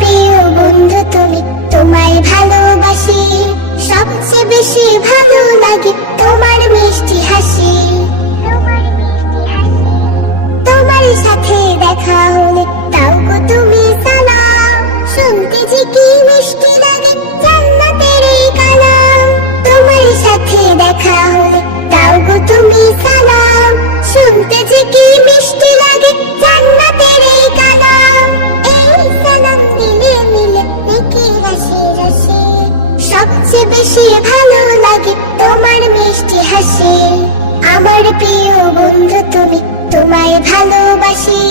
প্রিয় বন্ধু তুমি, তোমায় ভালোবাসি। সবচেয়ে বেশি ভালো লাগে তোমার মিষ্টি হাসি। তোমার সাথে দেখা হলে দাও গো তুমি সালাম, শুনতে যে কি মিষ্টি লাগে জান্নাতের এই কালাম। তোমার সাথে দেখা হলে দাও গো তুমি সালাম, শুনতে যে কি মিষ্টি লাগে জান্নাতের এই কালাম। এই সালাম দিলে মিলে দেখি হাসি হাসি, সবচেয়ে বেশি ভালো লাগে তোমার মিষ্টি হাসি। আমার প্রিয় বন্ধু তুমি, তোমায় ভালোবাসি।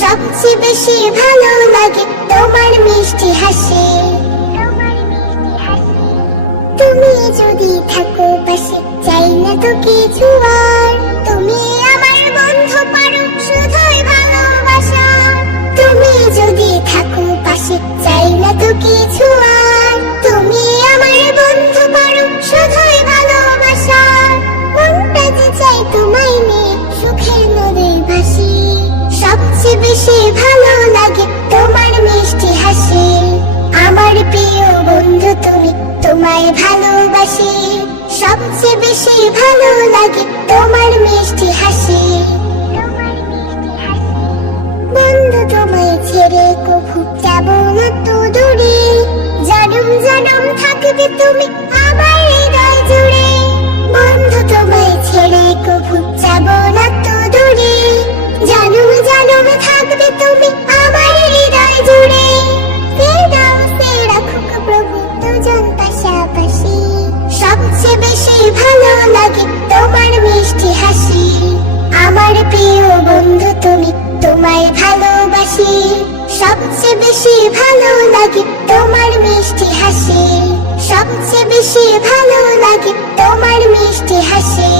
সবচেয়ে বেশি ভালো লাগে তোমার মিষ্টি হাসি। তুমি যদি থাকো পাশে চাই না তো কিছু আর, তুমি আমার বন্ধু পারো শুধুই ভালোবাসা। তুমি যদি থাকো পাশে চাই না তো কিছু আর, তুমি আমার বন্ধু পারো শুধুই ভালোবাসা। মনটা যে চাই তোমায় নিয়ে সুখের নদী ভাসি, সবচেয়ে বেশি ভালো লাগে তোমার মিষ্টি হাসি। আমার প্রিয় বন্ধু তুমি, তোমায় ভালোবাসি। সবচেয়ে বেশি ভালো লাগে তোমার মিষ্টি হাসি। বন্ধু তোমায় ছেড়ে কভু যাব না তো দূরে, জনম জনম থাকবে তুমি আমার হৃদয় জুড়ে। বন্ধু তোমায় ছেড়ে কভু যাব না তো দূরে, জনম জনম থাকবে তুমি আমার হৃদয় জুড়ে। ফেরদাউসে রাখুক প্রভু দুজন পাশাপাশি, সবচেয়ে বেশি ভালো লাগে তোমার মিষ্টি হাসি। আমার প্রিয় বন্ধু তুমি, তোমায় ভালোবাসি। সবচেয়ে বেশি ভালো লাগে তোমার মিষ্টি হাসি। সবচেয়ে বেশি ভালো লাগে তোমার মিষ্টি হাসি।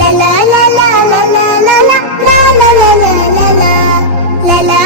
লা লা লা লা লা লা লা লা লা লা লা লা লা লা লা লা।